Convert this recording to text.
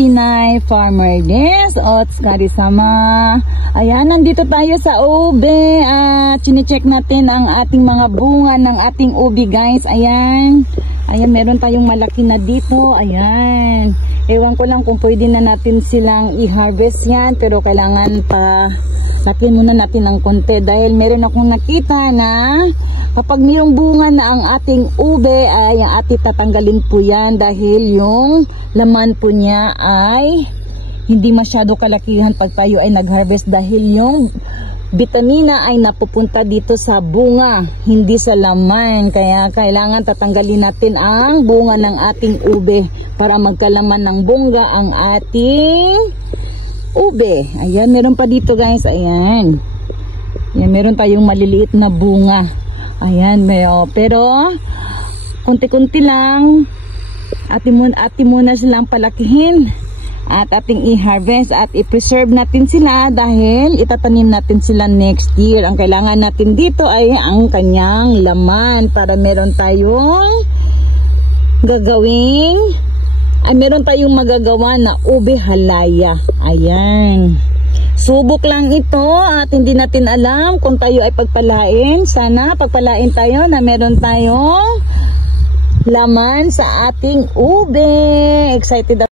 Pinay Farmer Des Ots Karisama. Ayan, nandito tayo sa ube at chine-check natin ang ating mga bunga ng ating ube, guys. Ayan, meron tayong malaki na dito. Ayan, ewan ko lang kung pwede na natin silang i-harvest yan, pero kailangan pa lakihan muna natin ng konti dahil meron akong nakita na kapag mayroong bunga na ang ating ube ay ating tatanggalin po yan dahil yung laman po niya ay hindi masyado kalakihan pag tayo ay nag-harvest dahil yung vitamina ay napupunta dito sa bunga, hindi sa laman. Kaya kailangan tatanggalin natin ang bunga ng ating ube para magkalaman ng bunga ang ating ube. Ayan, meron pa dito, guys. Ayan, meron tayong maliliit na bunga. Ayan, pero kunti-kunti lang. Atin muna silang palakihin at ating i-harvest at i-preserve natin sila dahil itatanim natin sila next year. Ang kailangan natin dito ay ang kanyang laman para meron tayong meron tayong magagawa na ube halaya. Ayan, subok lang ito at hindi natin alam kung tayo ay pagpalain. Sana pagpalain tayo na meron tayong laman sa ating ube. Excited